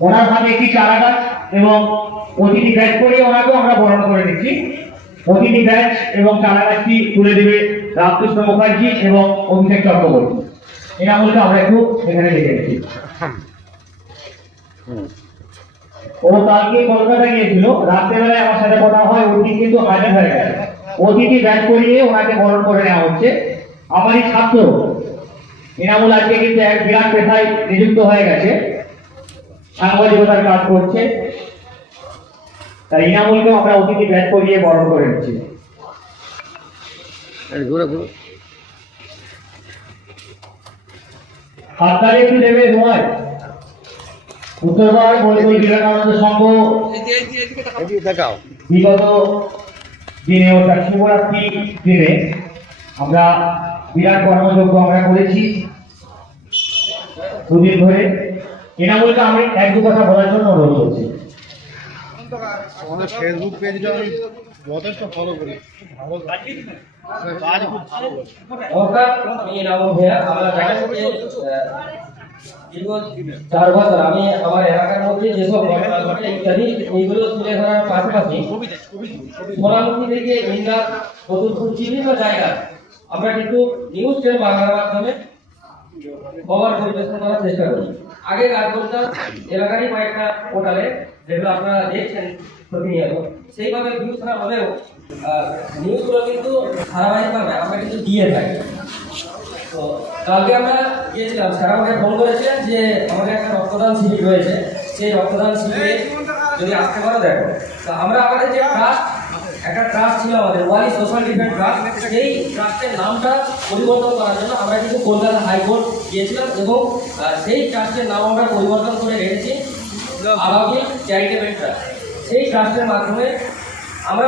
ওনার হাতে একটি চারা গাছ এবং অতিথি ব্যাচ করে ওনাকেও আমরা বরণ করে নিচ্ছি। অতিথি ব্যাচ এবং চারা গাছটি তুলে দেবে রামকৃষ্ণ মুখার্জি এবং অভিষেক চক্রবর্তী। আমরা একটু এখানে ও কালকে কলকাতা গিয়েছিল রাত্রেবেলায় আমার সাথে কথা হয় অতি কিন্তু হাজার হয়ে গেছে। অতিথি ব্যাচ করিয়ে ওনাকে বরণ করে নেওয়া হচ্ছে আমারই ছাত্র এনামুল আজকে কিন্তু এক বিরাট পেশায় নিযুক্ত হয়ে গেছে সাংবাদিকতার কাজ করছে তাই ইনামুলকে আমরা অতিথি ব্যাচ করিয়ে বরণ করে নিচ্ছি ঘুরে ঘুরে হাততালি একটু দেবে তোমার উত্তরবার বিবেকানন্দ সংঘ বিগত দিনে অর্থাৎ শিবরাত্রি দিনে আমরা বিরাট কর্মযজ্ঞ আমরা করেছি। দুদিন ধরে। এনামুলকে আমি এক দু কথা বলার জন্য অনুরোধ করছি। আমাদের ফেসবুক পেজটা আমি যথেষ্ট ফলো করি। ভালো কাজ খুব ভালো চার আমি আমার এলাকার মধ্যে যেসব ঘটনা ঘটে ইত্যাদি, এইগুলো তুলে ধরার পাশাপাশি সোনামুখী থেকে ইন্দার চতুর্থ বিভিন্ন জায়গা আমরা কিন্তু নিউজ টেন বাংলার মাধ্যমে খবর পরিবেশন করার চেষ্টা করি। আগে করতাম এলাকারই কয়েকটা পোর্টালে যেগুলো আপনারা দেখছেন প্রতিনিয়ত, সেইভাবে ভিউজ না হলেও নিউজগুলো কিন্তু ধারাবাহিকভাবে আমরা কিন্তু দিয়ে থাকি। তো কালকে আমরা গিয়েছিলাম। স্যার আমাকে ফোন করেছিলেন যে আমাদের একটা রক্তদান শিবির রয়েছে। সেই রক্তদান শিবিরে যদি আসতে পারো দেখো। তো আমরা আমাদের যে ট্রাস্ট একটা ট্রাস্ট ছিল আমাদের ওয়ালি সোশ্যাল ডিফেন্স ট্রাস্ট সেই ট্রাস্টের নামটা পরিবর্তন করার জন্য আমরা কিন্তু কলকাতা হাইকোর্ট গিয়েছিলাম এবং সেই ট্রাস্টের নাম আমরা পরিবর্তন করে রেখেছি আবাবিল চ্যারিটেবল ট্রাস্ট সেই ট্রাস্টের মাধ্যমে আমরা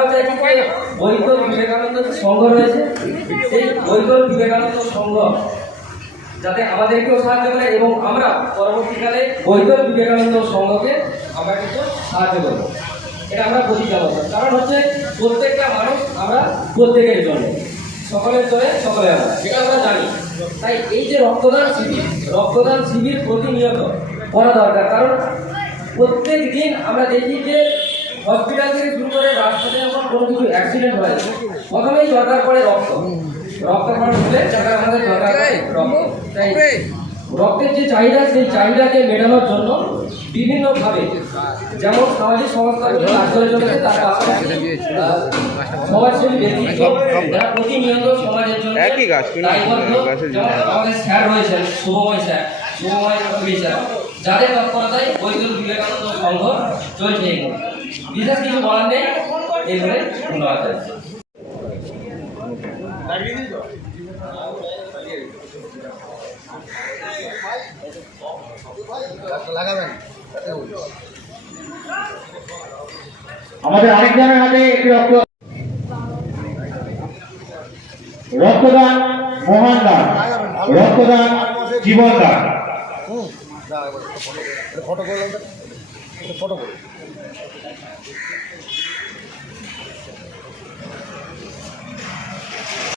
বৈধ বিবেকানন্দ সংঘ রয়েছে। সেই বৈধ বিবেকানন্দ সংঘ যাতে আমাদেরকেও সাহায্য করে এবং আমরা পরবর্তীকালে বৈধ বিবেকানন্দ সংঘকে আমরা কিন্তু সাহায্য করব। এটা আমরা প্রতিজ্ঞা করব। কারণ হচ্ছে প্রত্যেকটা মানুষ আমরা প্রত্যেকের জন্য। সকলের জন্য সকলে আমরা। এটা আমরা জানি। তাই এই যে রক্তদান শিবির রক্তদান শিবির প্রতিনিয়ত করা দরকার। কারণ প্রত্যেক দিন আমরা দেখি যে হসপিটাল থেকে শুরু করে রাস্তাতে যখন কোনো কিছু অ্যাক্সিডেন্ট হয়, প্রথমেই দরকার পড়ে রক্ত। রক্ত খরচ আমাদের রক্ত। রক্তের যে চাহিদা সেই চাহিদাকে মেটানোর জন্য বিভিন্নভাবে যেমন সামাজিক সংস্থাগুলো কাজ করে চলেছে তার পাশাপাশি আহ, সমাজসেবী ব্যক্তিত্ব যারা প্রতিনিয়ত সমাজের জন্য একই গাছ, আমাদের স্যার রয়েছেন শুভময় স্যার। শুভময় স্যার। যাদের তৎপরতায় বৈদ্যুৎ বিবেকানন্দ সংঘ চলছে বিশেষ কিছু বলার নেই এই বলে ধন্যবাদ। লাগাবেন আমাদের আরেকজনের হাতে একটি রক্ত রক্তদান মহান দান। রক্তদান জীবন দান। ফটো করলাম ফটো করে